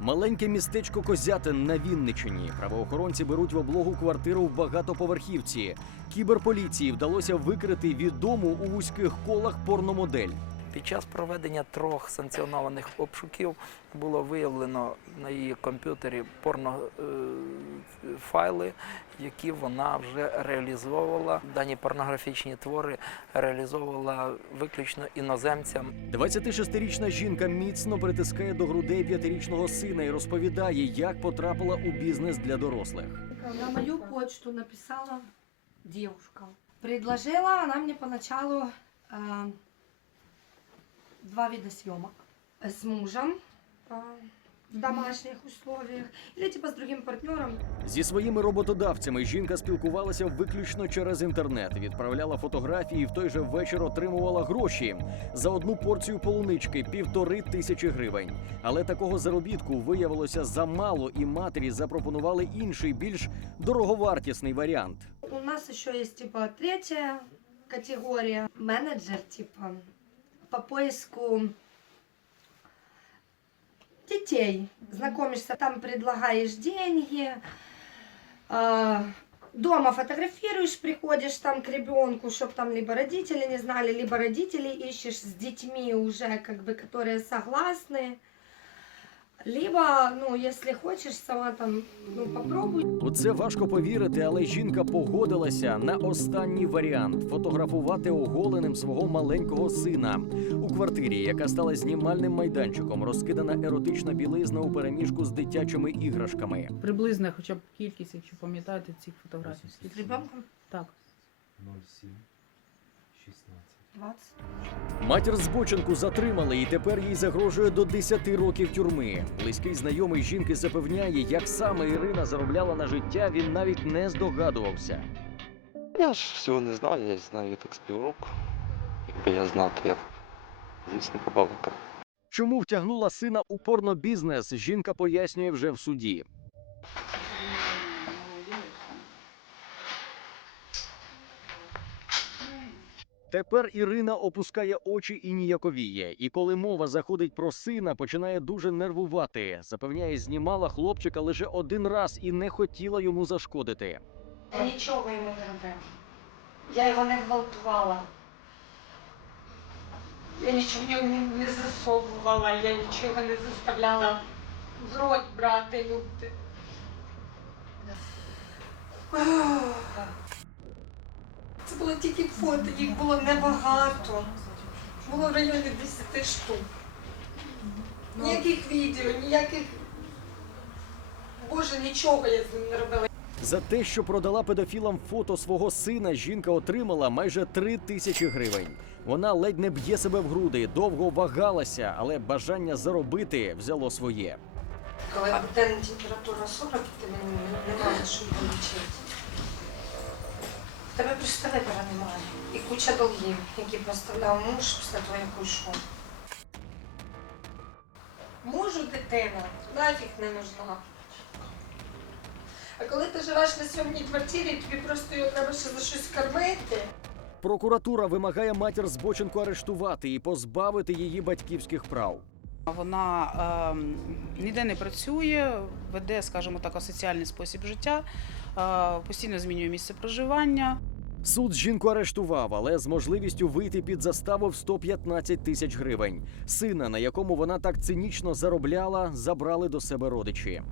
Маленьке містечко Козятин на Вінничині. Правоохоронці беруть в облогу квартиру в багатоповерхівці. Кіберполіції вдалося викрити відому у вузьких колах порномодель. Під час проведення трьох санкціонованих обшуків було виявлено на її комп'ютері порнофайли, які вона вже реалізовувала. Дані порнографічні твори реалізовувала виключно іноземцям. 26-річна жінка міцно притискає до грудей п'ятирічного сина і розповідає, як потрапила у бізнес для дорослих. На мою почту написала девушка. Предложила она мне поначалу э, два вида съемок. С мужем в домашних условиях или типа с другим партнером. Зі своїми роботодавцями жінка спілкувалася виключно через інтернет, відправляла фотографії і в той же вечір отримувала гроші за одну порцію полунички півтори тисячі гривень. Але такого заробітку виявилося замало, і матері запропонували інший, більш дороговартісний варіант. У нас еще есть типа третья категория. Менеджер типа по поиску детей. Знакомишься, там предлагаешь деньги. а, Дома фотографируешь, приходишь там к ребенку, чтобы там либо родители не знали, либо родители ищешь с детьми уже, как бы, которые согласны. Либо, ну, если хочешь, сама там, ну, попробуй. У це важко повірити, але жінка погодилася на останній варіант фотографувати оголеним свого маленького сина у квартирі, яка стала знімальним майданчиком, розкидана еротична білизна у переміжку з дитячими іграшками. Приблизна хоча б кількість, якщо пам'ятаєте цих фотографій. Скільки? ребенком Так. 07 16. 20. Матір збоченку затримали, і тепер їй загрожує до 10 років тюрми. Близький знайомий жінки запевняє, як саме Ірина заробляла на життя, він навіть не здогадувався. Я ж всього не знаю, я знаю так з півроку. Якби я знав, то я б, звісно, побалакав. Чому втягнула сина у порнобізнес, жінка пояснює вже в суді. Тепер Ірина опускає очі і ніяковіє. І коли мова заходить про сина, починає дуже нервувати. Запевняє, знімала хлопчика лише один раз і не хотіла йому зашкодити. Я нічого йому не робила. Я його не гвалтувала. Я нічого не, не засовувала, я нічого не заставляла в рот брати, любити. Це було тільки фото, їх було небагато. Було в районі 10 штук. Ніяких відео, ніяких. Боже, нічого я з ним не робила. За те, що продала педофілам фото свого сина, жінка отримала майже три тисячі гривень. Вона ледь не б'є себе в груди, довго вагалася, але бажання заробити взяло своє. Коли температура 40, ти мені немає що вилічити. Тебе просто вибору немає. І куча долгів, які поставляв муж після того, як уйшов. Мужу дитина нафіг не нужна. А коли ти живеш на сьомній квартирі, тобі просто його треба ще за щось кормити. Прокуратура вимагає матір збоченку арештувати і позбавити її батьківських прав. Вона ем, ніде не працює, веде, скажімо так, асоціальний спосіб життя, е, постійно змінює місце проживання. Суд жінку арештував, але з можливістю вийти під заставу в 115 тисяч гривень. Сина, на якому вона так цинічно заробляла, забрали до себе родичі.